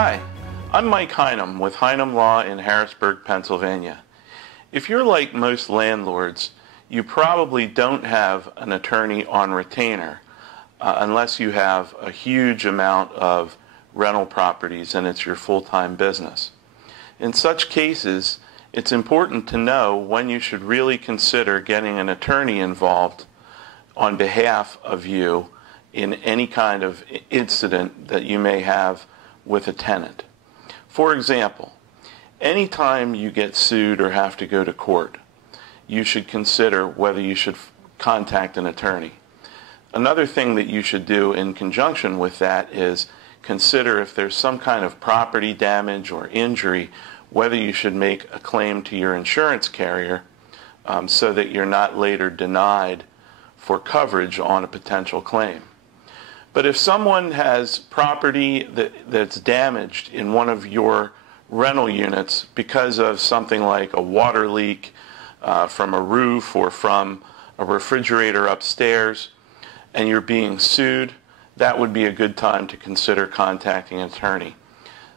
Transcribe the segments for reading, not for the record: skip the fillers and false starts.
Hi, I'm Mike Heinum with Heinum Law in Harrisburg, Pennsylvania. If you're like most landlords, you probably don't have an attorney on retainer unless you have a huge amount of rental properties and it's your full-time business. In such cases, it's important to know when you should really consider getting an attorney involved on behalf of you in any kind of incident that you may have with a tenant. For example, anytime you get sued or have to go to court, you should consider whether you should contact an attorney. Another thing that you should do in conjunction with that is consider if there's some kind of property damage or injury, whether you should make a claim to your insurance carrier so that you're not later denied for coverage on a potential claim. But if someone has property that's damaged in one of your rental units because of something like a water leak from a roof or from a refrigerator upstairs, and you're being sued, that would be a good time to consider contacting an attorney.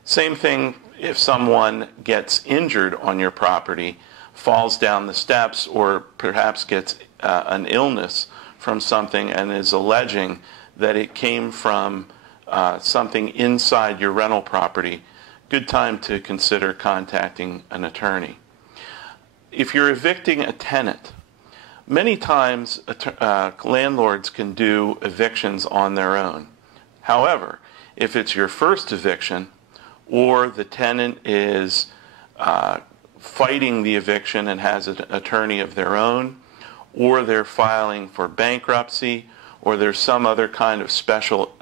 Same thing if someone gets injured on your property, falls down the steps, or perhaps gets an illness from something and is alleging that it came from something inside your rental property, good time to consider contacting an attorney. If you're evicting a tenant, many times landlords can do evictions on their own. However, if it's your first eviction or the tenant is fighting the eviction and has an attorney of their own, or they're filing for bankruptcy, or there's some other kind of special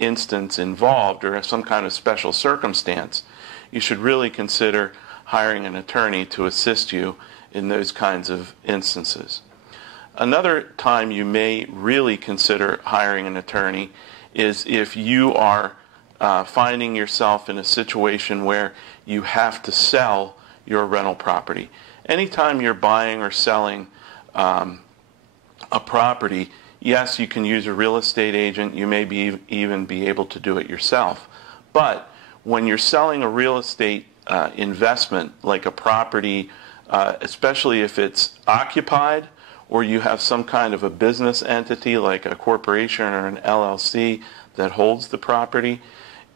instance involved or some kind of special circumstance, you should really consider hiring an attorney to assist you in those kinds of instances. Another time you may really consider hiring an attorney is if you are finding yourself in a situation where you have to sell your rental property. Anytime you're buying or selling a property, yes, you can use a real estate agent. You may even be able to do it yourself. But when you're selling a real estate investment, like a property, especially if it's occupied or you have some kind of a business entity like a corporation or an LLC that holds the property,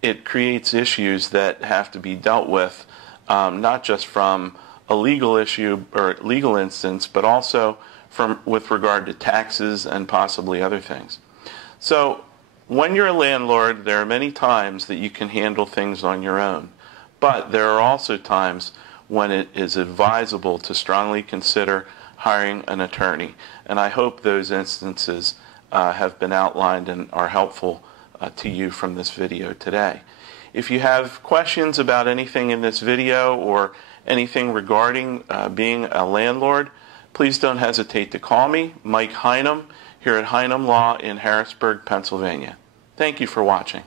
it creates issues that have to be dealt with, not just from a legal issue or legal instance, but also with regard to taxes and possibly other things. So when you're a landlord, there are many times that you can handle things on your own. But there are also times when it is advisable to strongly consider hiring an attorney. And I hope those instances have been outlined and are helpful to you from this video today. If you have questions about anything in this video or anything regarding being a landlord, please don't hesitate to call me, Mike Heinum, here at Heinum Law in Harrisburg, Pennsylvania. Thank you for watching.